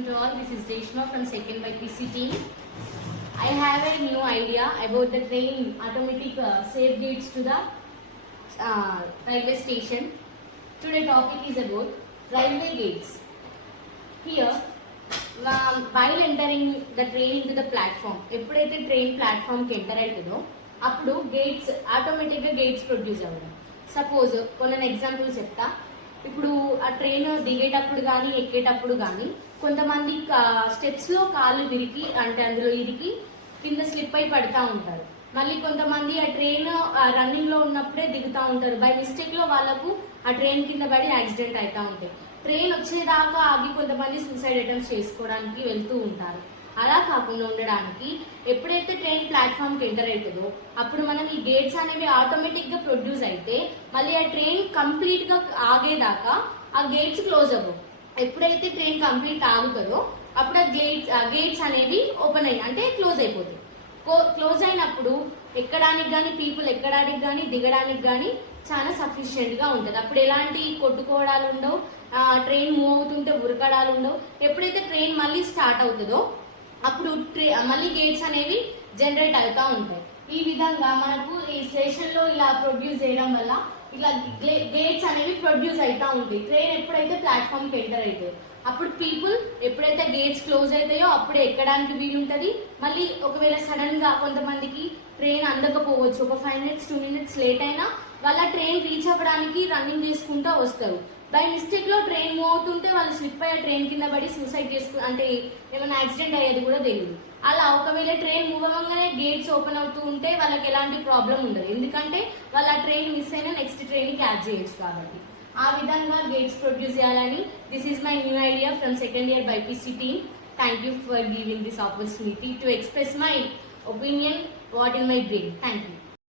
afternoon to all. This is Reshma from 2nd BPC team. I have a new idea about the train automatic safe gates to the railway station. Today topic is about railway gates. Here, while entering the train into the platform, ఎప్పుడైతే train ప్లాట్ఫామ్కి enter అవుతుందో అప్పుడు gates ఆటోమేటిక్గా gates produce అవ్వడం. Suppose కొన్ని example చెప్తా. ఇప్పుడు ఆ train దిగేటప్పుడు కానీ ఎక్కేటప్పుడు కానీ కొంతమంది స్టెప్స్లో కాళ్ళు విరికి అంటే అందులో ఇరికి కింద స్లిప్ అయి పడుతూ ఉంటారు. మళ్ళీ కొంతమంది ఆ ట్రైన్ రన్నింగ్లో ఉన్నప్పుడే దిగుతూ ఉంటారు. బై మిస్టేక్లో వాళ్ళకు ఆ ట్రైన్ కింద పడి యాక్సిడెంట్ అవుతూ ఉంటాయి. ట్రైన్ వచ్చేదాకా ఆగి కొంతమంది సూసైడ్ అటెంప్ట్స్ చేసుకోవడానికి వెళ్తూ ఉంటారు. అలా కాకుండా ఉండడానికి ఎప్పుడైతే ట్రైన్ ప్లాట్ఫామ్కి ఎంటర్ అవుతుందో అప్పుడు మనం ఈ గేట్స్ అనేవి ఆటోమేటిక్గా ప్రొడ్యూస్ అయితే మళ్ళీ ఆ ట్రైన్ కంప్లీట్గా ఆగేదాకా ఆ గేట్స్ క్లోజ్ అవ్వవు. ఎప్పుడైతే ట్రైన్ కంప్లీట్ ఆగుతుందో అప్పుడు ఆ గేట్స్ అనేవి ఓపెన్ అయ్యి అంటే క్లోజ్ అయిపోతాయి. క్లోజ్ అయినప్పుడు ఎక్కడానికి కానీ పీపుల్ ఎక్కడానికి కానీ దిగడానికి కానీ చాలా సఫిషియెంట్గా ఉంటుంది. అప్పుడు ఎలాంటి కొట్టుకోవడాలు ఉండవు, ట్రైన్ మూవ్ అవుతుంటే ఉరకడాలు ఉండవు. ఎప్పుడైతే ట్రైన్ మళ్ళీ స్టార్ట్ అవుతుందో అప్పుడు మళ్ళీ గేట్స్ అనేవి జనరేట్ అవుతూ ఉంటాయి. ఈ విధంగా మనకు ఈ స్టేషన్లో ఇలా ప్రొడ్యూస్ చేయడం వల్ల ఇలా గేట్స్ అనేవి ప్రొడ్యూస్ అవుతూ ఉంటాయి. ట్రైన్ ఎప్పుడైతే ప్లాట్ఫామ్కి ఎంటర్ అవుతాయో అప్పుడు పీపుల్ ఎప్పుడైతే గేట్స్ క్లోజ్ అవుతాయో అప్పుడే ఎక్కడానికి వీలుంటుంది. మళ్ళీ ఒకవేళ సడన్గా కొంతమందికి ట్రైన్ అందకపోవచ్చు, ఒక 5 minutes 2 minutes లేట్ అయినా వాళ్ళ ట్రైన్ రీచ్ అవ్వడానికి రన్నింగ్ చేసుకుంటూ వస్తారు. బై మిస్టేక్లో ట్రైన్ మూవ్ అవుతుంటే వాళ్ళు స్లిప్ అయ్యే ట్రైన్ కింద పడి సూసైడ్ అంటే ఏమైనా యాక్సిడెంట్ అయ్యేది కూడా తెలియదు. అలా ఒకవేళ ట్రైన్ మూవ్ అవ్వగానే గేట్స్ ఓపెన్ అవుతూ ఉంటే వాళ్ళకి ఎలాంటి ప్రాబ్లం ఉండదు, ఎందుకంటే వాళ్ళ ట్రైన్ మిస్ అయినా నెక్స్ట్ ట్రైన్ క్యాచ్ చేయొచ్చు కాబట్టి. ఆ విధంగా గేట్స్ ప్రొడ్యూస్ చేయాలని this is my new idea from 2nd year BPC team. Thank you for giving this opportunity to express my opinion what in my brain. Thank you.